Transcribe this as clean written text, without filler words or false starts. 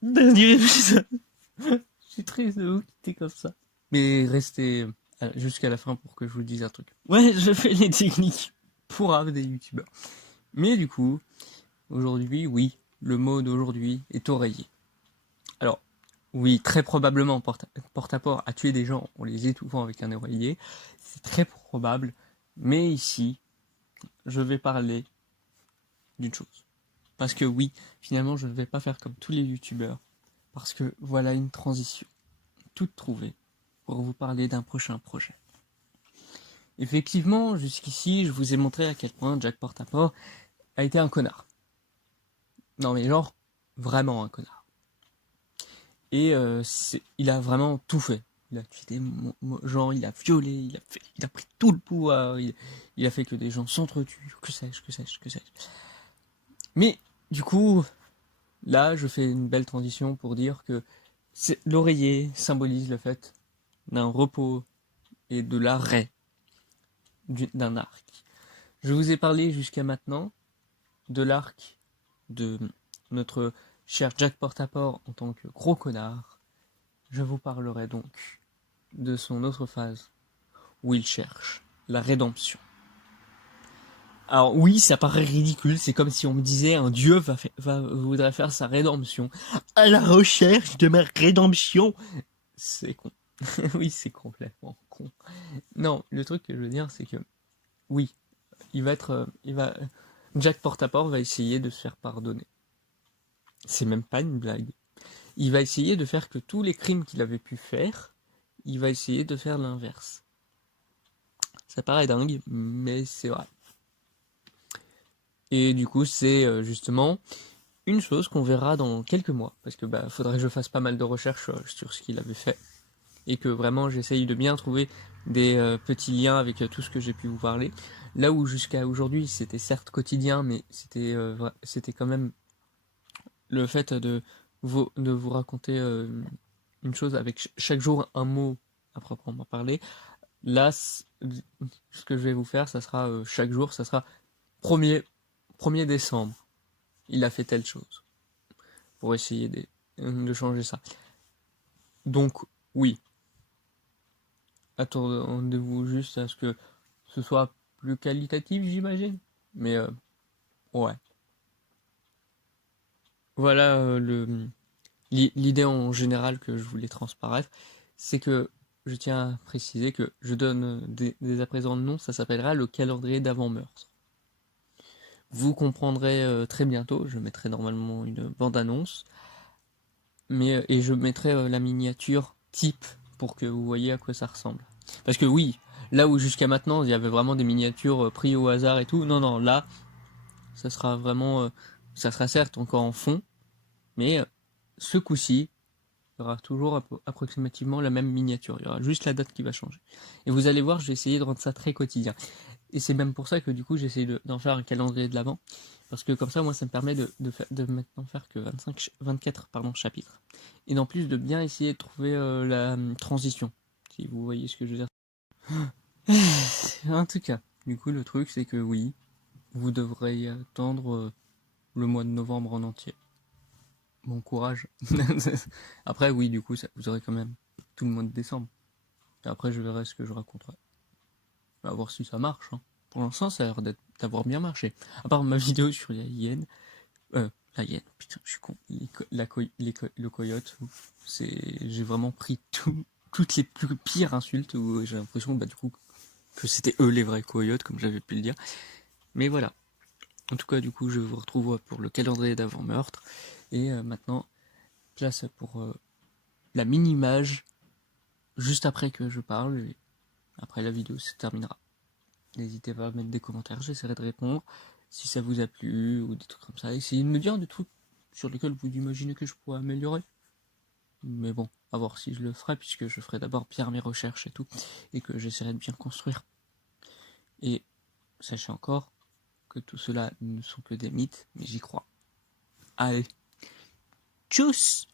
Dernier épisode. Je suis triste de vous quitter comme ça. Mais restez jusqu'à la fin pour que je vous dise un truc. Ouais, je fais les techniques pour des youtubeurs. Mais du coup, aujourd'hui, oui, le mot d'aujourd'hui est oreiller. Alors, oui, très probablement, porte-à-porte à tuer des gens en les étouffant avec un oreiller. C'est très probable. Mais ici, je vais parler d'une chose. Parce que oui, finalement, je ne vais pas faire comme tous les youtubeurs. Parce que voilà une transition toute trouvée pour vous parler d'un prochain projet. Effectivement, jusqu'ici, je vous ai montré à quel point Jack Portaport a été un connard. Non mais genre, vraiment un connard. Et il a vraiment tout fait. Il a tué des gens, il a violé, il a pris tout le pouvoir, il a fait que des gens s'entretuent, que sais-je, que sais-je, que sais-je. Mais du coup, là, je fais une belle transition pour dire que l'oreiller symbolise le fait d'un repos et de l'arrêt d'un arc. Je vous ai parlé jusqu'à maintenant de l'arc de notre cher Jack Portaport en tant que gros connard. Je vous parlerai donc de son autre phase où il cherche la rédemption. Alors oui, ça paraît ridicule, c'est comme si on me disait un dieu voudrait faire sa rédemption. À la recherche de ma rédemption. C'est con. Oui, c'est complètement con. Non, le truc que je veux dire, c'est que oui, Jack Portaport va essayer de se faire pardonner. C'est même pas une blague. Il va essayer de faire que tous les crimes qu'il avait pu faire, il va essayer de faire l'inverse. Ça paraît dingue, mais c'est vrai. Et du coup, c'est justement une chose qu'on verra dans quelques mois, parce que faudrait que je fasse pas mal de recherches sur ce qu'il avait fait, et que vraiment j'essaye de bien trouver des petits liens avec tout ce que j'ai pu vous parler. Là où jusqu'à aujourd'hui, c'était certes quotidien, mais c'était quand même le fait de vous raconter une chose avec chaque jour un mot à proprement parler. Là, ce que je vais vous faire, ça sera chaque jour, ça sera 1er, 1er décembre. Il a fait telle chose. Pour essayer de changer ça. Donc, oui. Attendez-vous juste à ce que ce soit plus qualitatif, j'imagine. Mais, ouais. Voilà l'idée en général que je voulais transparaître. C'est que je tiens à préciser que je donne dès à présent le nom, ça s'appellera le calendrier d'avant-meurtre. Vous comprendrez très bientôt, je mettrai normalement une bande-annonce, et je mettrai la miniature type pour que vous voyez à quoi ça ressemble. Parce que oui, là où jusqu'à maintenant il y avait vraiment des miniatures prises au hasard et tout, non, non, là, ça sera vraiment, ça sera certes encore en fond, mais ce coup-ci, il y aura toujours approximativement la même miniature. Il y aura juste la date qui va changer. Et vous allez voir, je vais essayer de rendre ça très quotidien. Et c'est même pour ça que du coup, j'essaie d'en faire un calendrier de l'avant. Parce que comme ça, moi, ça me permet de maintenant faire que 24 chapitres. Et en plus, de bien essayer de trouver la transition. Si vous voyez ce que je veux dire. En tout cas, du coup, le truc, c'est que oui, vous devrez attendre le mois de novembre en entier. Bon courage. Après, oui, du coup, vous aurez quand même tout le mois de décembre. Et après, je verrai ce que je raconterai. On va voir si ça marche. Hein. Pour l'instant, ça a l'air d'avoir bien marché. À part ma vidéo sur la hyène. La hyène, putain, je suis con. Le coyote. J'ai vraiment pris toutes les plus pires insultes où j'ai l'impression, du coup, que c'était eux les vrais coyotes, comme j'avais pu le dire. Mais voilà. En tout cas, du coup, je vous retrouve pour le calendrier d'avant-meurtre. Et maintenant, place pour la mini-image juste après que je parle. Et après la vidéo se terminera. N'hésitez pas à mettre des commentaires, j'essaierai de répondre si ça vous a plu ou des trucs comme ça. Essayez de me dire des trucs sur lesquels vous imaginez que je pourrais améliorer. Mais bon, à voir si je le ferai, puisque je ferai d'abord bien mes recherches et tout, et que j'essaierai de bien construire. Et sachez encore que tout cela ne sont que des mythes, mais j'y crois. Allez, tchuss!